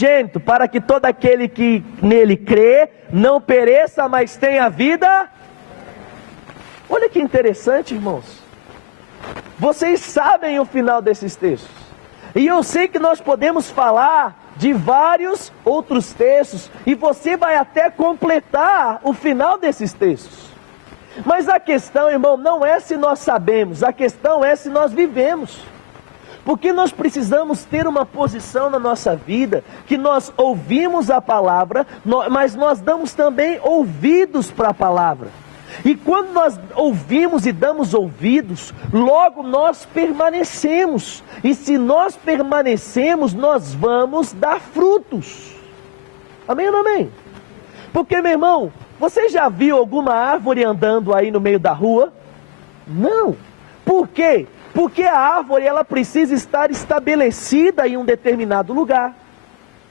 unigênito, para que todo aquele que nele crê não pereça, mas tenha vida. Olha que interessante, irmãos. Vocês sabem o final desses textos. E eu sei que nós podemos falar de vários outros textos, e você vai até completar o final desses textos. Mas a questão, irmão, não é se nós sabemos, a questão é se nós vivemos. Porque nós precisamos ter uma posição na nossa vida, que nós ouvimos a palavra, mas nós damos também ouvidos para a palavra. E quando nós ouvimos e damos ouvidos, logo nós permanecemos. E se nós permanecemos, nós vamos dar frutos. Amém ou não amém? Porque, meu irmão, você já viu alguma árvore andando aí no meio da rua? Não. Por quê? Porque a árvore, ela precisa estar estabelecida em um determinado lugar.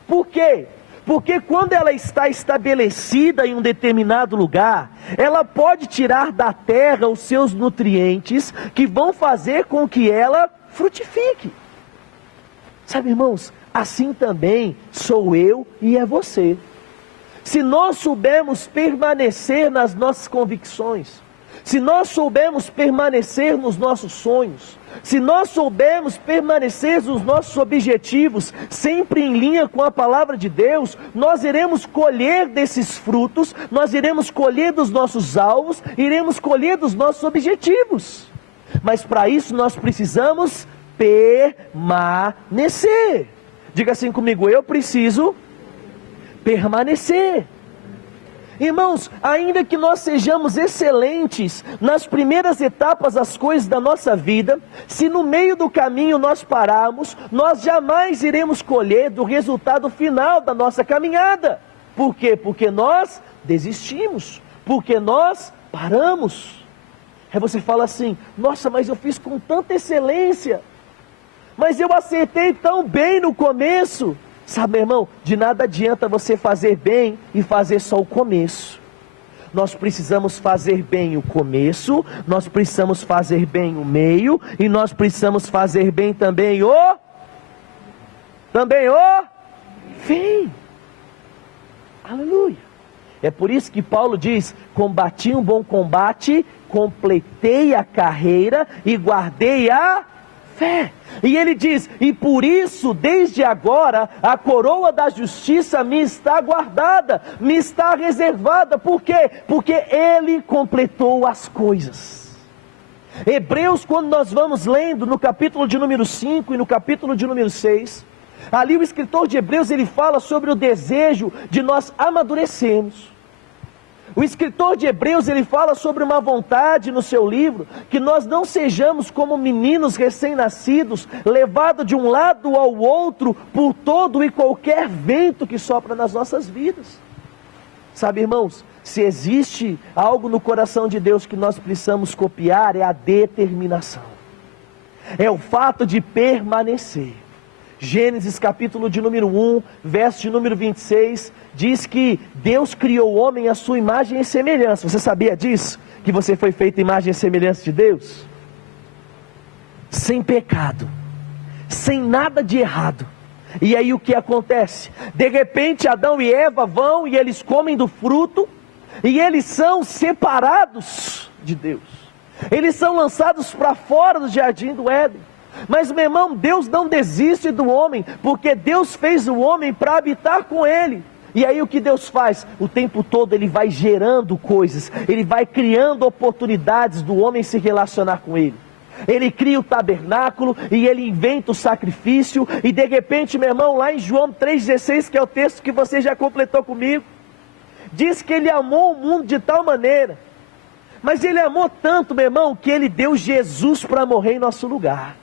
Por quê? Porque quando ela está estabelecida em um determinado lugar, ela pode tirar da terra os seus nutrientes, que vão fazer com que ela frutifique. Sabe, irmãos, assim também sou eu e é você. Se nós soubermos permanecer nas nossas convicções, se nós soubermos permanecer nos nossos sonhos, se nós soubermos permanecer nos nossos objetivos, sempre em linha com a palavra de Deus, nós iremos colher desses frutos, nós iremos colher dos nossos alvos, iremos colher dos nossos objetivos. Mas para isso nós precisamos permanecer. Diga assim comigo: eu preciso permanecer. Irmãos, ainda que nós sejamos excelentes nas primeiras etapas das coisas da nossa vida, se no meio do caminho nós pararmos, nós jamais iremos colher do resultado final da nossa caminhada. Por quê? Porque nós desistimos, porque nós paramos. Aí você fala assim: nossa, mas eu fiz com tanta excelência, mas eu acertei tão bem no começo. Sabe, meu irmão, de nada adianta você fazer bem e fazer só o começo. Nós precisamos fazer bem o começo, nós precisamos fazer bem o meio, e nós precisamos fazer bem também o fim. Aleluia. É por isso que Paulo diz: combati um bom combate, completei a carreira e guardei a fé. E ele diz: e por isso, desde agora, a coroa da justiça me está guardada, me está reservada. Por quê? Porque ele completou as coisas. Hebreus, quando nós vamos lendo no capítulo de número 5 e no capítulo de número 6, ali o escritor de Hebreus, ele fala sobre o desejo de nós amadurecermos. O escritor de Hebreus, ele fala sobre uma vontade no seu livro, que nós não sejamos como meninos recém-nascidos, levados de um lado ao outro, por todo e qualquer vento que sopra nas nossas vidas. Sabe, irmãos, se existe algo no coração de Deus que nós precisamos copiar, é a determinação. É o fato de permanecer. Gênesis capítulo de número 1, verso de número 26, diz que Deus criou o homem à sua imagem e semelhança. Você sabia disso? Que você foi feito imagem e semelhança de Deus? Sem pecado, sem nada de errado. E aí o que acontece? De repente Adão e Eva vão e eles comem do fruto, e eles são separados de Deus. Eles são lançados para fora do jardim do Éden. Mas, meu irmão, Deus não desiste do homem, porque Deus fez o homem para habitar com ele. E aí o que Deus faz? O tempo todo ele vai gerando coisas, ele vai criando oportunidades do homem se relacionar com ele. Ele cria o tabernáculo e ele inventa o sacrifício, e de repente, meu irmão, lá em João 3,16, que é o texto que você já completou comigo, diz que ele amou o mundo de tal maneira, mas ele amou tanto, meu irmão, que ele deu Jesus para morrer em nosso lugar.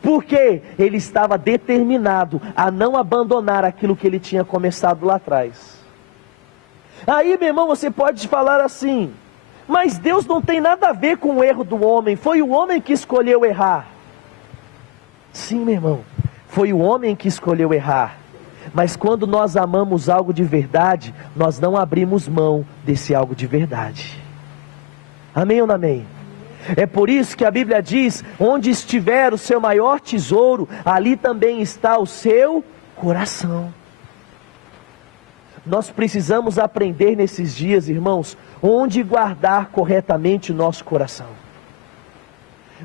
Porque ele estava determinado a não abandonar aquilo que ele tinha começado lá atrás. Aí, meu irmão, você pode falar assim: mas Deus não tem nada a ver com o erro do homem, foi o homem que escolheu errar. Sim, meu irmão, foi o homem que escolheu errar. Mas quando nós amamos algo de verdade, nós não abrimos mão desse algo de verdade. Amém ou não amém? É por isso que a Bíblia diz: onde estiver o seu maior tesouro, ali também está o seu coração. Nós precisamos aprender nesses dias, irmãos, onde guardar corretamente o nosso coração.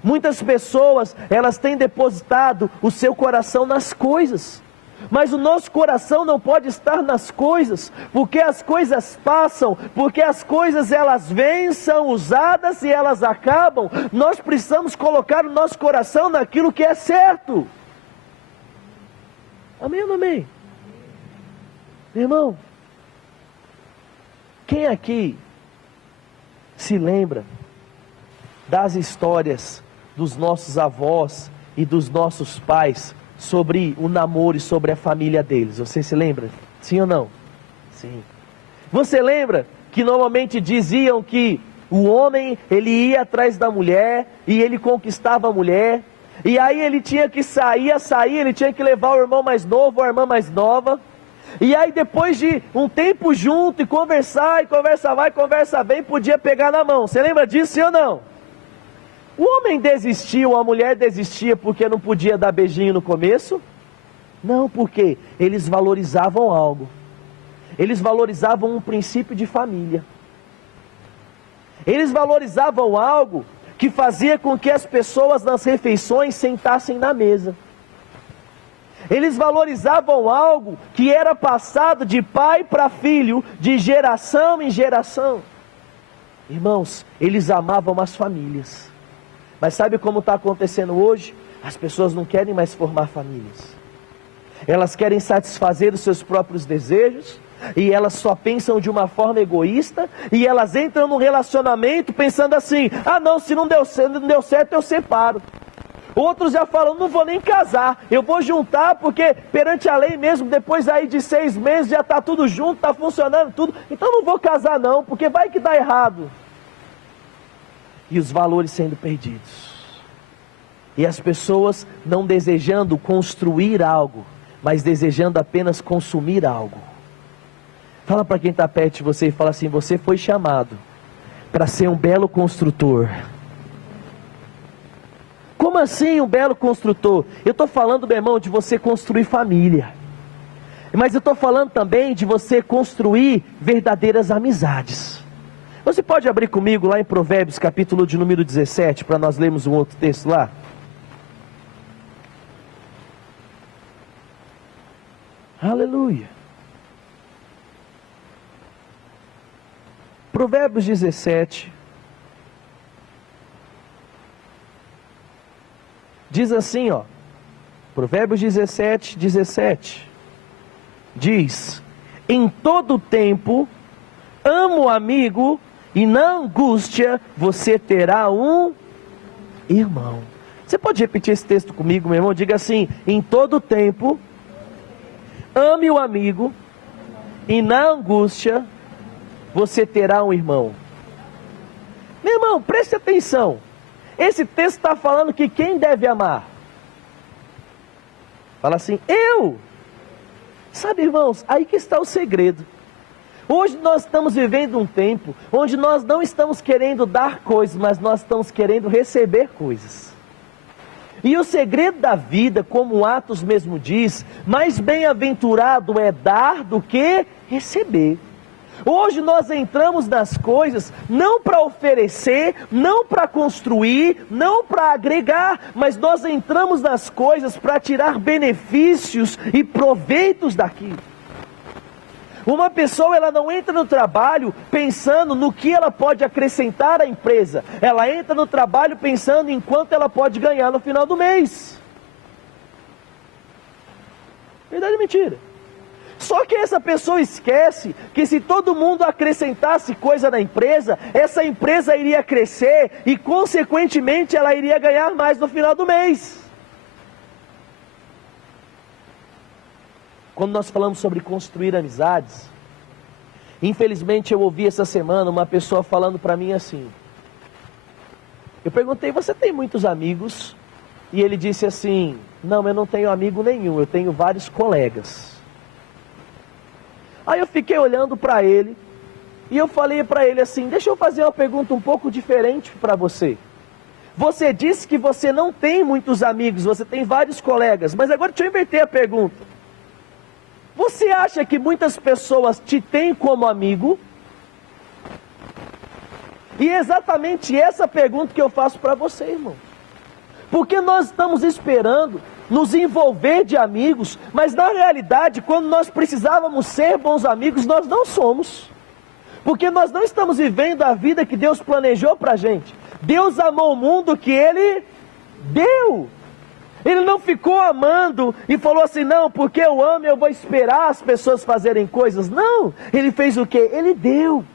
Muitas pessoas, elas têm depositado o seu coração nas coisas. Mas o nosso coração não pode estar nas coisas, porque as coisas passam, porque as coisas elas vêm, são usadas e elas acabam. Nós precisamos colocar o nosso coração naquilo que é certo. Amém ou não amém? Meu irmão, quem aqui se lembra das histórias dos nossos avós e dos nossos pais sobre o namoro e sobre a família deles? Você se lembra? Sim ou não? Sim. Você lembra que normalmente diziam que o homem, ele ia atrás da mulher e ele conquistava a mulher, e aí ele tinha que sair, ele tinha que levar o irmão mais novo ou a irmã mais nova, e aí depois de um tempo junto e conversar, e conversa vai, conversa bem, podia pegar na mão. Você lembra disso, sim ou não? O homem desistia, ou a mulher desistia porque não podia dar beijinho no começo? Não, porque eles valorizavam algo. Eles valorizavam um princípio de família. Eles valorizavam algo que fazia com que as pessoas nas refeições sentassem na mesa. Eles valorizavam algo que era passado de pai para filho, de geração em geração. Irmãos, eles amavam as famílias. Mas sabe como está acontecendo hoje? As pessoas não querem mais formar famílias. Elas querem satisfazer os seus próprios desejos, e elas só pensam de uma forma egoísta, e elas entram num relacionamento pensando assim: ah não, se não deu certo eu separo. Outros já falam: não vou nem casar, eu vou juntar porque perante a lei mesmo, depois aí de 6 meses já está tudo junto, está funcionando tudo, então não vou casar não, porque vai que dá errado. E os valores sendo perdidos. E as pessoas não desejando construir algo, mas desejando apenas consumir algo. Fala para quem está perto de você e fala assim: você foi chamado para ser um belo construtor. Como assim um belo construtor? Eu estou falando, meu irmão, de você construir família. Mas eu estou falando também de você construir verdadeiras amizades. Você pode abrir comigo lá em Provérbios, capítulo de número 17, para nós lermos um outro texto lá? Aleluia. Provérbios 17. Diz assim, ó. Provérbios 17, 17. Diz: em todo tempo, amo o amigo, e na angústia você terá um irmão. Você pode repetir esse texto comigo, meu irmão? Diga assim: em todo tempo, ame o amigo, e na angústia você terá um irmão. Meu irmão, preste atenção. Esse texto está falando que quem deve amar? Fala assim: eu. Sabe, irmãos, aí que está o segredo. Hoje nós estamos vivendo um tempo onde nós não estamos querendo dar coisas, mas nós estamos querendo receber coisas. E o segredo da vida, como Atos mesmo diz, mais bem-aventurado é dar do que receber. Hoje nós entramos nas coisas não para oferecer, não para construir, não para agregar, mas nós entramos nas coisas para tirar benefícios e proveitos daquilo. Uma pessoa, ela não entra no trabalho pensando no que ela pode acrescentar à empresa. Ela entra no trabalho pensando em quanto ela pode ganhar no final do mês. Verdade ou mentira? Só que essa pessoa esquece que se todo mundo acrescentasse coisa na empresa, essa empresa iria crescer e consequentemente ela iria ganhar mais no final do mês. Quando nós falamos sobre construir amizades, infelizmente eu ouvi essa semana uma pessoa falando para mim assim. Eu perguntei: você tem muitos amigos? E ele disse assim: não, eu não tenho amigo nenhum, eu tenho vários colegas. Aí eu fiquei olhando para ele, e eu falei para ele assim: deixa eu fazer uma pergunta um pouco diferente para você. Você disse que você não tem muitos amigos, você tem vários colegas, mas agora deixa eu inverter a pergunta. Você acha que muitas pessoas te têm como amigo? E é exatamente essa pergunta que eu faço para você, irmão. Porque nós estamos esperando nos envolver de amigos, mas na realidade, quando nós precisávamos ser bons amigos, nós não somos. Porque nós não estamos vivendo a vida que Deus planejou para a gente. Deus amou o mundo que Ele deu. Ele não ficou amando e falou assim, não, porque eu amo, eu vou esperar as pessoas fazerem coisas. Não, Ele fez o quê? Ele deu.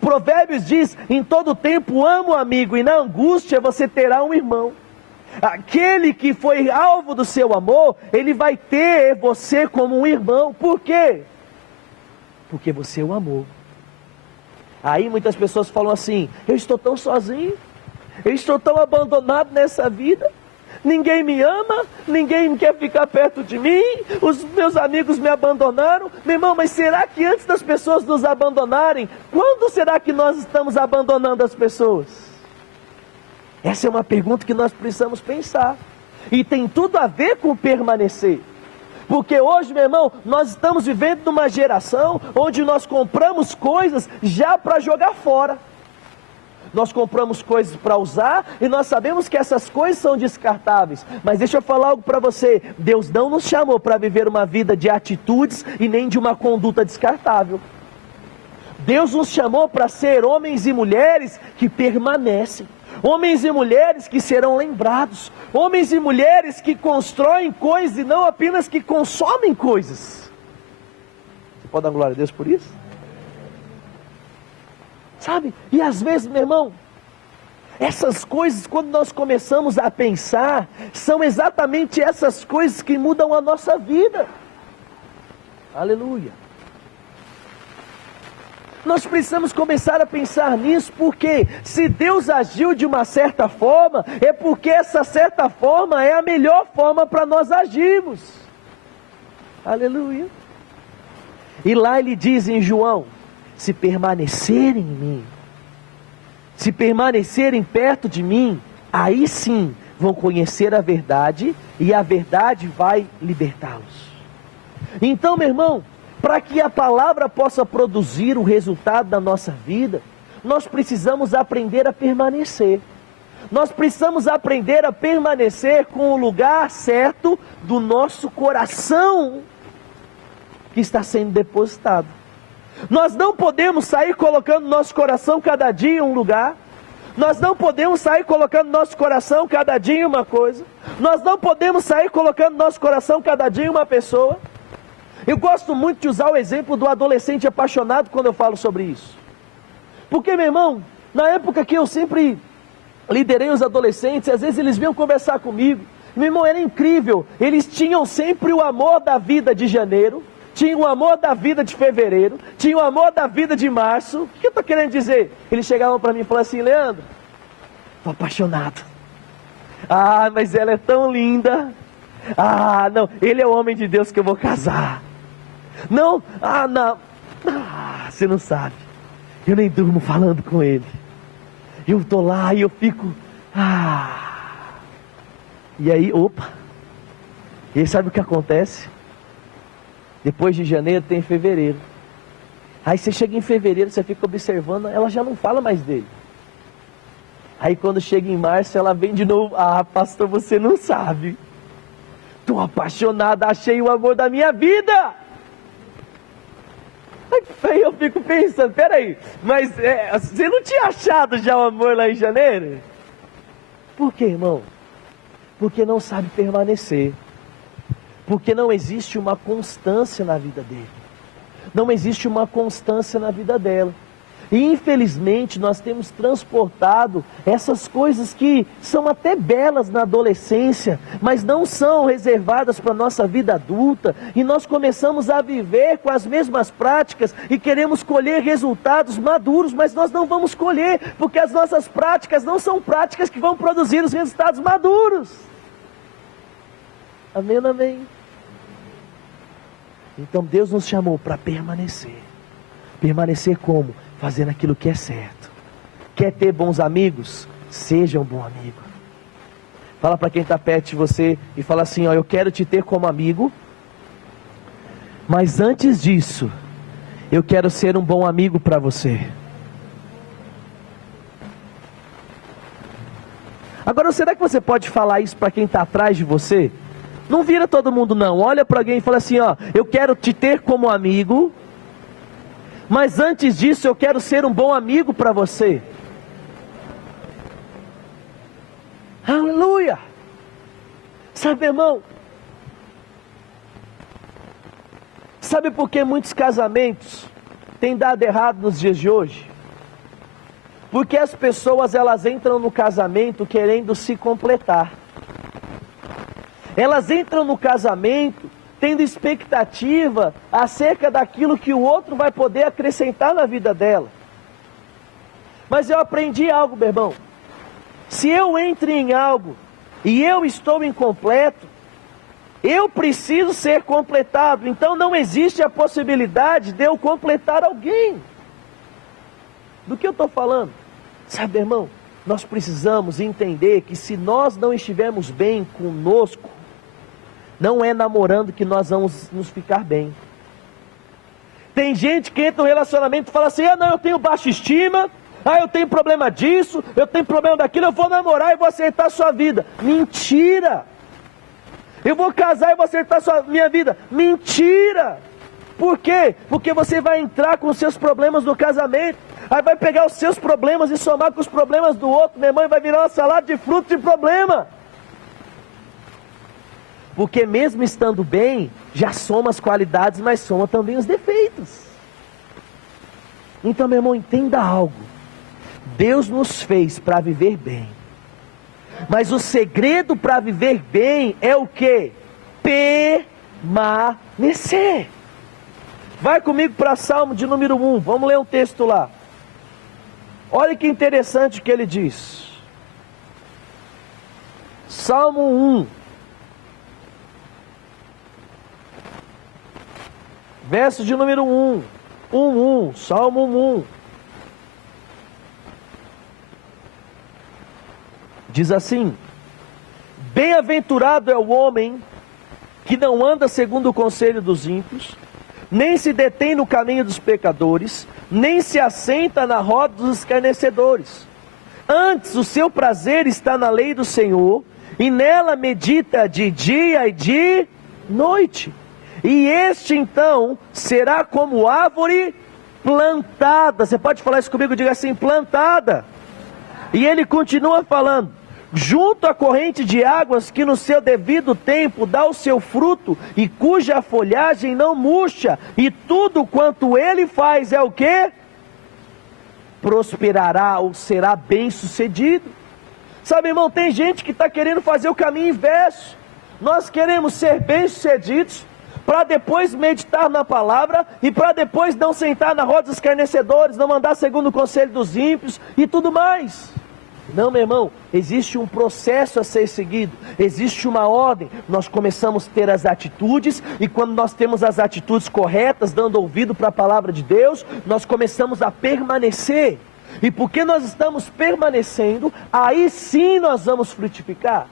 Provérbios diz, em todo tempo amo o amigo, e na angústia você terá um irmão. Aquele que foi alvo do seu amor, ele vai ter você como um irmão. Por quê? Porque você o amou. Aí muitas pessoas falam assim, eu estou tão sozinho, eu estou tão abandonado nessa vida, ninguém me ama, ninguém quer ficar perto de mim, os meus amigos me abandonaram. Meu irmão, mas será que antes das pessoas nos abandonarem, quando será que nós estamos abandonando as pessoas? Essa é uma pergunta que nós precisamos pensar. E tem tudo a ver com permanecer. Porque hoje, meu irmão, nós estamos vivendo numa geração onde nós compramos coisas já para jogar fora. Nós compramos coisas para usar e nós sabemos que essas coisas são descartáveis. Mas deixa eu falar algo para você. Deus não nos chamou para viver uma vida de atitudes e nem de uma conduta descartável. Deus nos chamou para ser homens e mulheres que permanecem. Homens e mulheres que serão lembrados. Homens e mulheres que constroem coisas e não apenas que consomem coisas. Você pode dar glória a Deus por isso? Sabe? E às vezes, meu irmão, essas coisas, quando nós começamos a pensar, são exatamente essas coisas que mudam a nossa vida. Aleluia. Nós precisamos começar a pensar nisso, porque se Deus agiu de uma certa forma, é porque essa certa forma é a melhor forma para nós agirmos. Aleluia. E lá ele diz em João, se permanecerem em mim, se permanecerem perto de mim, aí sim vão conhecer a verdade, e a verdade vai libertá-los. Então, meu irmão, para que a palavra possa produzir o resultado da nossa vida, nós precisamos aprender a permanecer. Nós precisamos aprender a permanecer com o lugar certo do nosso coração que está sendo depositado. Nós não podemos sair colocando nosso coração cada dia em um lugar. Nós não podemos sair colocando nosso coração cada dia em uma coisa. Nós não podemos sair colocando nosso coração cada dia em uma pessoa. Eu gosto muito de usar o exemplo do adolescente apaixonado quando eu falo sobre isso. Porque, meu irmão, na época que eu sempre liderei os adolescentes, às vezes eles vinham conversar comigo. Meu irmão, era incrível. Eles tinham sempre o amor da vida de janeiro, tinham o amor da vida de fevereiro, tinham o amor da vida de março. O que eu estou querendo dizer? Eles chegavam para mim e falavam assim, Leandro, estou apaixonado. Ah, mas ela é tão linda. Ah, não, ele é o homem de Deus que eu vou casar. Não, não, você não sabe, eu nem durmo falando com ele. Eu estou lá e eu fico, e aí, opa, e aí sabe o que acontece? Depois de janeiro tem fevereiro. Aí você chega em fevereiro, você fica observando, ela já não fala mais dele. Aí quando chega em março, ela vem de novo, pastor, você não sabe. Estou apaixonada, achei o amor da minha vida. Aí eu fico pensando, peraí, mas você não tinha achado já o amor lá em janeiro? Por quê, irmão? Porque não sabe permanecer. Porque não existe uma constância na vida dele. Não existe uma constância na vida dela. E infelizmente nós temos transportado essas coisas que são até belas na adolescência, mas não são reservadas para a nossa vida adulta, e nós começamos a viver com as mesmas práticas e queremos colher resultados maduros, mas nós não vamos colher, porque as nossas práticas não são práticas que vão produzir os resultados maduros. Amém, amém? Então Deus nos chamou para permanecer. Permanecer como? Fazendo aquilo que é certo. Quer ter bons amigos? Seja um bom amigo. Fala para quem está perto de você e fala assim, eu quero te ter como amigo, Mas antes disso, eu quero ser um bom amigo para você. Agora, será que você pode falar isso para quem está atrás de você? Não vira todo mundo não, olha para alguém e fala assim, ó, eu quero te ter como amigo, mas antes disso eu quero ser um bom amigo para você. Aleluia! Sabe, irmão? Sabe por que muitos casamentos têm dado errado nos dias de hoje? Porque as pessoas, elas entram no casamento querendo se completar. Elas entram no casamento tendo expectativa acerca daquilo que o outro vai poder acrescentar na vida dela. Mas eu aprendi algo, meu irmão. Se eu entro em algo e eu estou incompleto, eu preciso ser completado. Então não existe a possibilidade de eu completar alguém. Do que eu estou falando? Sabe, irmão, nós precisamos entender que se nós não estivermos bem conosco, não é namorando que nós vamos nos ficar bem. Tem gente que entra no relacionamento e fala assim, ah não, eu tenho baixa estima, ah eu tenho problema disso, eu tenho problema daquilo, eu vou namorar e vou aceitar a sua vida. Mentira! Eu vou casar e vou acertar minha vida. Mentira! Por quê? Porque você vai entrar com os seus problemas no casamento. Aí vai pegar os seus problemas e somar com os problemas do outro. Minha mãe vai virar uma salada de frutos de problema. Porque mesmo estando bem, já soma as qualidades, mas soma também os defeitos. Então, meu irmão, entenda algo. Deus nos fez para viver bem. Mas o segredo para viver bem é o quê? Permanecer. Vai comigo para Salmo de número 1. Vamos ler um texto lá. Olha que interessante o que ele diz. Salmo 1. Verso de número 1. 1. Salmo 1. Diz assim: bem-aventurado é o homem que não anda segundo o conselho dos ímpios, nem se detém no caminho dos pecadores, nem se assenta na roda dos escarnecedores. Antes, o seu prazer está na lei do Senhor, e nela medita de dia e de noite. E este então será como árvore plantada. Você pode falar isso comigo? Diga assim, plantada. E ele continua falando: junto à corrente de águas que no seu devido tempo dá o seu fruto e cuja folhagem não murcha, e tudo quanto ele faz é o quê? Prosperará ou será bem sucedido. Sabe, irmão, tem gente que está querendo fazer o caminho inverso. Nós queremos ser bem sucedidos para depois meditar na palavra e para depois não sentar na roda dos escarnecedores, não andar segundo o conselho dos ímpios e tudo mais. Não, meu irmão, existe um processo a ser seguido, existe uma ordem. Nós começamos a ter as atitudes, e quando nós temos as atitudes corretas, dando ouvido para a palavra de Deus, nós começamos a permanecer. E porque nós estamos permanecendo, aí sim nós vamos frutificar.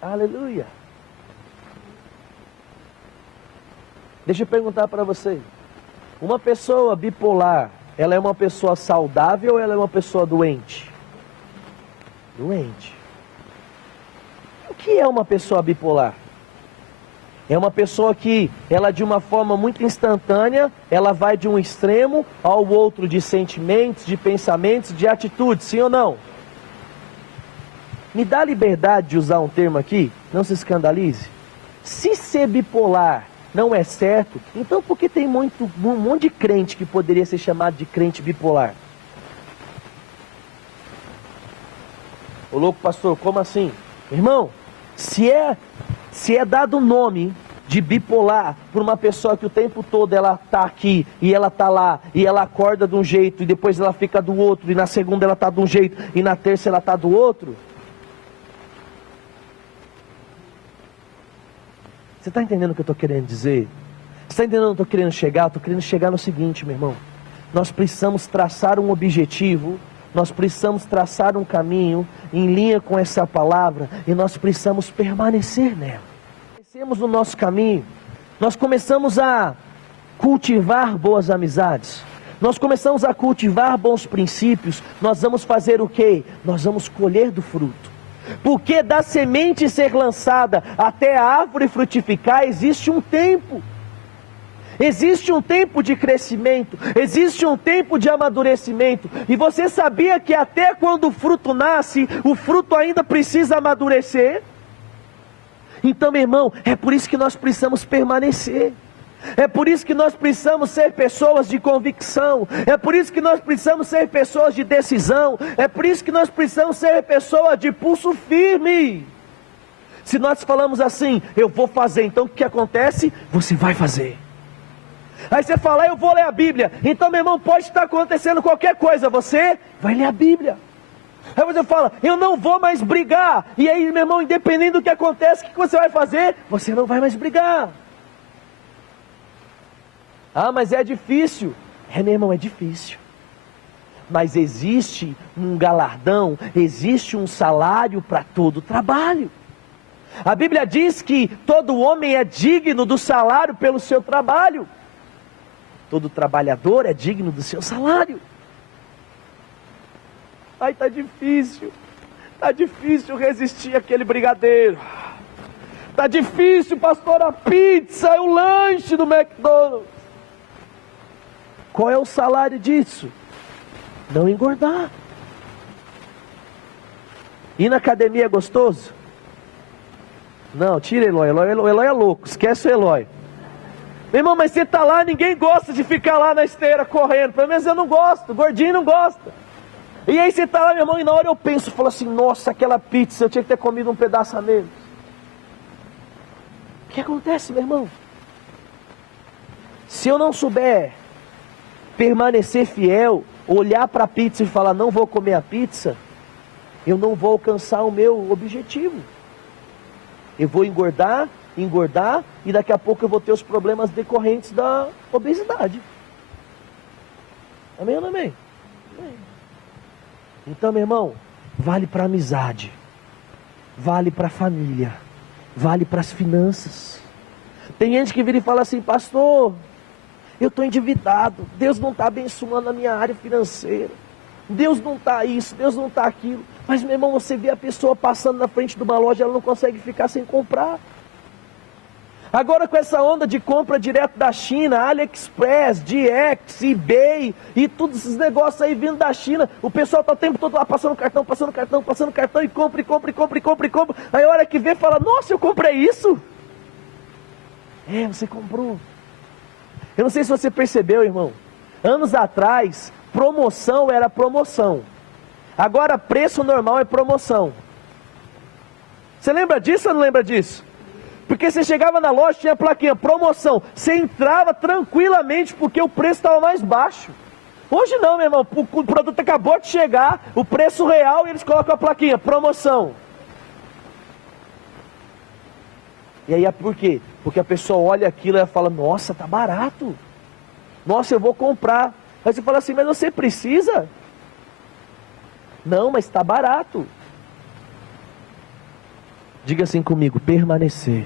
Aleluia. Deixa eu perguntar para você, uma pessoa bipolar, ela é uma pessoa saudável ou ela é uma pessoa doente? Doente. O que é uma pessoa bipolar? É uma pessoa que, ela de uma forma muito instantânea, ela vai de um extremo ao outro de sentimentos, de pensamentos, de atitudes, sim ou não? Me dá liberdade de usar um termo aqui, não se escandalize. Se ser bipolar não é certo, então por que tem um monte de crente que poderia ser chamado de crente bipolar? Ô louco pastor, como assim? Irmão, se é dado o nome de bipolar por uma pessoa que o tempo todo ela está aqui e ela está lá, e ela acorda de um jeito e depois ela fica do outro, e na segunda ela está de um jeito e na terça ela está do outro. Você está entendendo o que eu estou querendo dizer? Você está entendendo onde eu estou querendo chegar? Eu estou querendo chegar no seguinte, meu irmão. Nós precisamos traçar um objetivo, nós precisamos traçar um caminho em linha com essa palavra, e nós precisamos permanecer nela. Permanecemos no nosso caminho. nós começamos a cultivar boas amizades, nós começamos a cultivar bons princípios, nós vamos fazer o quê? Nós vamos colher do fruto. Porque da semente ser lançada até a árvore frutificar, existe um tempo. Existe um tempo de crescimento, existe um tempo de amadurecimento. E você sabia que até quando o fruto nasce, o fruto ainda precisa amadurecer? Então, meu irmão, é por isso que nós precisamos permanecer. É por isso que nós precisamos ser pessoas de convicção. É por isso que nós precisamos ser pessoas de decisão. É por isso que nós precisamos ser pessoas de pulso firme. Se nós falamos assim, eu vou fazer, então o que acontece? Você vai fazer. Aí você fala, eu vou ler a Bíblia. Então, meu irmão, pode estar acontecendo qualquer coisa, você vai ler a Bíblia. Aí você fala, eu não vou mais brigar. E aí, meu irmão, independente do que acontece, o que você vai fazer? Você não vai mais brigar. Ah, mas é difícil. É, meu irmão, é difícil. Mas existe um galardão, existe um salário para todo trabalho. A Bíblia diz que todo homem é digno do salário pelo seu trabalho. Todo trabalhador é digno do seu salário. Ai, está difícil resistir àquele brigadeiro. Está difícil, pastor, a pizza e o lanche do McDonald's. Qual é o salário disso? Não engordar. Ir na academia é gostoso? Não, tira Eloy. Eloy é louco, esquece o Eloy. Meu irmão, mas você está lá, ninguém gosta de ficar lá na esteira correndo. Pelo menos eu não gosto, gordinho não gosta. E aí você está lá, meu irmão, e na hora eu penso, falo assim, nossa, aquela pizza, eu tinha que ter comido um pedaço a menos. O que acontece, meu irmão? Se eu não souber permanecer fiel, olhar para a pizza e falar, não vou comer a pizza, eu não vou alcançar o meu objetivo. Eu vou engordar, e daqui a pouco eu vou ter os problemas decorrentes da obesidade. Amém ou não amém? Amém. Então, meu irmão, vale para a amizade, vale para a família, vale para as finanças. Tem gente que vira e fala assim, pastor, eu estou endividado, Deus não está abençoando a minha área financeira, Deus não está isso, Deus não está aquilo. Mas, meu irmão, você vê a pessoa passando na frente de uma loja, ela não consegue ficar sem comprar. Agora com essa onda de compra direto da China, AliExpress, DX, eBay e todos esses negócios aí vindo da China, o pessoal está o tempo todo lá passando cartão e compra. Aí a hora que vê fala, nossa, eu comprei isso? É, você comprou. Eu não sei se você percebeu, irmão. Anos atrás, promoção era promoção. Agora preço normal é promoção. Você lembra disso ou não lembra disso? Porque você chegava na loja, tinha a plaquinha, promoção. Você entrava tranquilamente porque o preço estava mais baixo. Hoje não, meu irmão. O produto acabou de chegar, o preço real, e eles colocam a plaquinha, promoção. E aí é por quê? Porque a pessoa olha aquilo e ela fala, nossa, tá barato. Nossa, eu vou comprar. Aí você fala assim, mas você precisa? Não, mas está barato. Diga assim comigo, permanecer.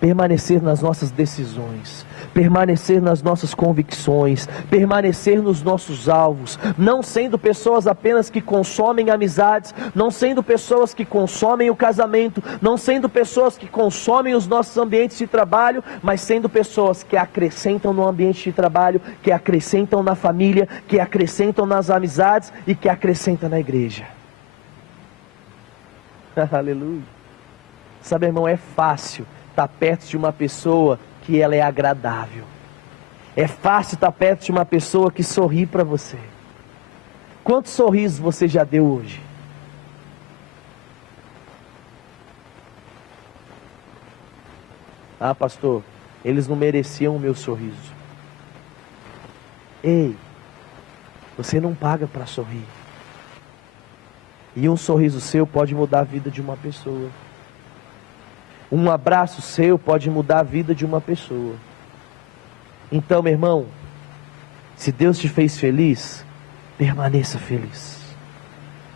Permanecer nas nossas decisões, permanecer nas nossas convicções, permanecer nos nossos alvos, não sendo pessoas apenas que consomem amizades, não sendo pessoas que consomem o casamento, não sendo pessoas que consomem os nossos ambientes de trabalho, mas sendo pessoas que acrescentam no ambiente de trabalho, que acrescentam na família, que acrescentam nas amizades e que acrescentam na igreja. Aleluia. Sabe, irmão, é fácil estar perto de uma pessoa que ela é agradável. É fácil estar perto de uma pessoa que sorri para você. Quantos sorrisos você já deu hoje? Ah, pastor, eles não mereciam o meu sorriso. Ei, você não paga para sorrir. E um sorriso seu pode mudar a vida de uma pessoa. Um abraço seu pode mudar a vida de uma pessoa. Então, meu irmão, se Deus te fez feliz, permaneça feliz.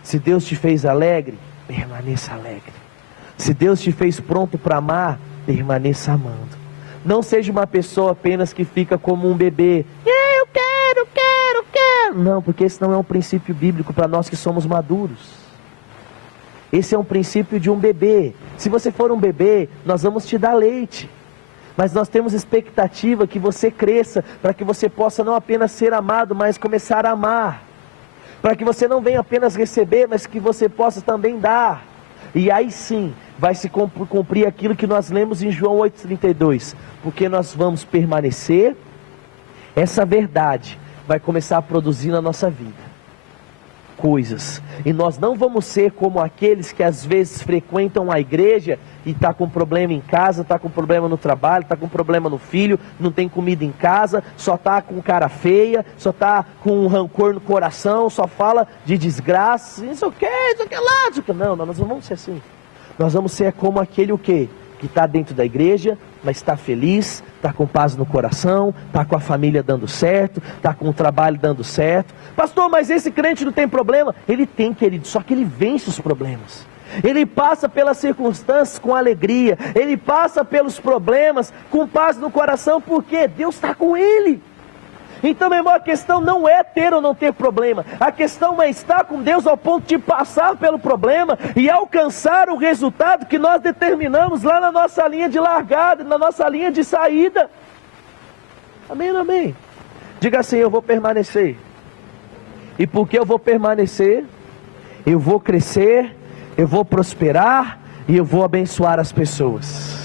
Se Deus te fez alegre, permaneça alegre. Se Deus te fez pronto para amar, Permaneça amando. Não seja uma pessoa apenas que fica como um bebê. Eu quero. Não, porque esse não é um princípio bíblico para nós que somos maduros. Esse é um princípio de um bebê. Se você for um bebê, nós vamos te dar leite. Mas nós temos expectativa que você cresça, para que você possa não apenas ser amado, mas começar a amar. Para que você não venha apenas receber, mas que você possa também dar. E aí sim, vai se cumprir aquilo que nós lemos em João 8,32. Porque nós vamos permanecer, essa verdade vai começar a produzir na nossa vida coisas. E nós não vamos ser como aqueles que às vezes frequentam a igreja e está com problema em casa, está com problema no trabalho, está com problema no filho, não tem comida em casa, só está com cara feia, só está com um rancor no coração, só fala de desgraça, isso o que lá, isso que. Não, nós não vamos ser assim. Nós vamos ser como aquele o quê? Que está dentro da igreja, mas está feliz, está com paz no coração, está com a família dando certo, está com o trabalho dando certo. Pastor, mas esse crente não tem problema? Ele tem, querido, só que ele vence os problemas. Ele passa pelas circunstâncias com alegria, ele passa pelos problemas com paz no coração, porque Deus está com ele. Então, meu irmão, a questão não é ter ou não ter problema. A questão é estar com Deus ao ponto de passar pelo problema e alcançar o resultado que nós determinamos lá na nossa linha de largada, na nossa linha de saída. Amém, amém? Diga assim: eu vou permanecer. E porque eu vou permanecer, eu vou crescer, eu vou prosperar e eu vou abençoar as pessoas.